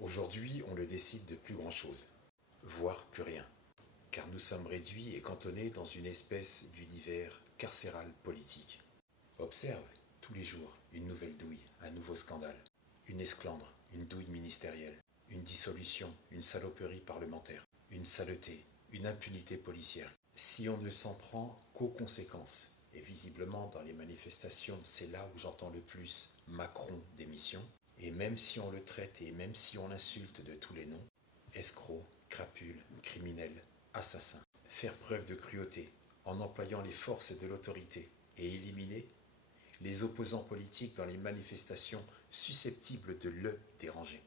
Aujourd'hui, on ne décide de plus grand-chose, voire plus rien, car nous sommes réduits et cantonnés dans une espèce d'univers carcéral politique. Observe, tous les jours, une nouvelle douille, un nouveau scandale, une esclandre, une douille ministérielle, une dissolution, une saloperie parlementaire, une saleté, une impunité policière. Si on ne s'en prend qu'aux conséquences, et visiblement dans les manifestations, c'est là où j'entends le plus Macron démission, et même si on le traite et même si on l'insulte de tous les noms, escroc, crapule, criminel, assassin, faire preuve de cruauté en employant les forces de l'autorité et éliminer les opposants politiques dans les manifestations susceptibles de le déranger,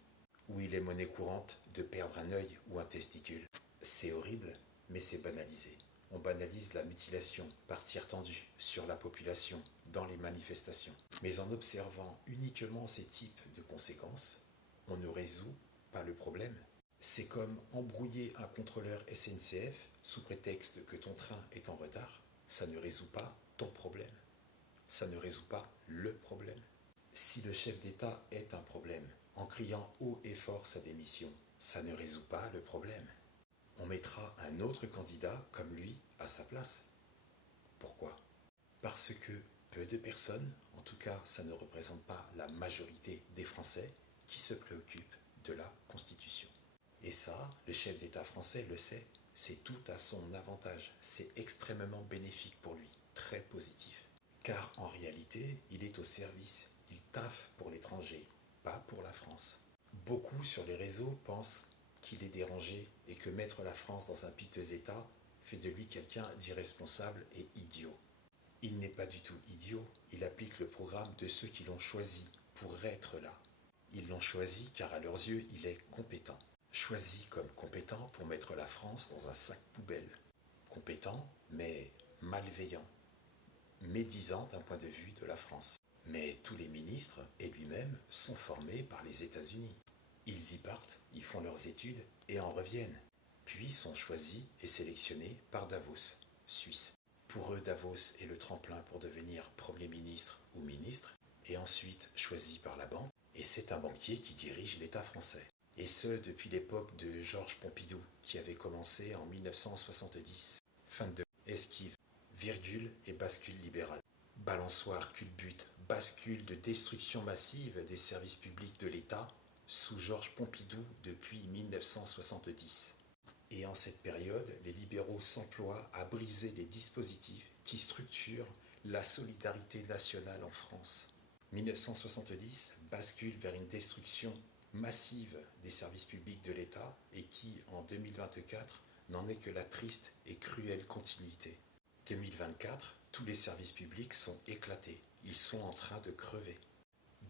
où il est monnaie courante de perdre un œil ou un testicule. C'est horrible, mais c'est banalisé. On banalise la mutilation par tir tendu sur la population dans les manifestations. Mais en observant uniquement ces types de conséquences, on ne résout pas le problème. C'est comme embrouiller un contrôleur SNCF sous prétexte que ton train est en retard. Ça ne résout pas ton problème. Ça ne résout pas le problème. Si le chef d'État est un problème, en criant haut et fort sa démission, ça ne résout pas le problème. On mettra un autre candidat comme lui à sa place. Pourquoi ? Parce que peu de personnes, en tout cas ça ne représente pas la majorité des Français, qui se préoccupent de la Constitution. Et ça, le chef d'État français le sait, c'est tout à son avantage, c'est extrêmement bénéfique pour lui, très positif. Car en réalité, il est au service, il taffe pour l'étranger, pas pour la France. Beaucoup sur les réseaux pensent qu'il est dérangé et que mettre la France dans un piteux état fait de lui quelqu'un d'irresponsable et idiot. Il n'est pas du tout idiot, il applique le programme de ceux qui l'ont choisi pour être là. Ils l'ont choisi car à leurs yeux, il est compétent. Choisi comme compétent pour mettre la France dans un sac poubelle. Compétent, mais malveillant. Médisant d'un point de vue de la France. Mais tous les ministres et lui-même sont formés par les États-Unis. Ils y partent, ils font leurs études et en reviennent. Puis sont choisis et sélectionnés par Davos, Suisse. Pour eux, Davos est le tremplin pour devenir Premier ministre ou ministre, et ensuite choisi par la banque, et c'est un banquier qui dirige l'État français. Et ce, depuis l'époque de Georges Pompidou, qui avait commencé en 1970. Fin de esquive, virgule et bascule libérale. Balançoire, culbute, bascule de destruction massive des services publics de l'État sous Georges Pompidou depuis 1970. Et en cette période, les libéraux s'emploient à briser les dispositifs qui structurent la solidarité nationale en France. 1970 bascule vers une destruction massive des services publics de l'État et qui, en 2024, n'en est que la triste et cruelle continuité. 2024, tous les services publics sont éclatés, ils sont en train de crever.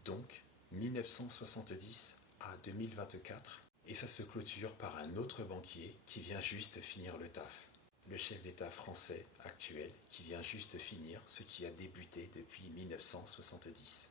Donc, 1970 à 2024, et ça se clôture par un autre banquier qui vient juste finir le taf. Le chef d'État français actuel qui vient juste finir ce qui a débuté depuis 1970.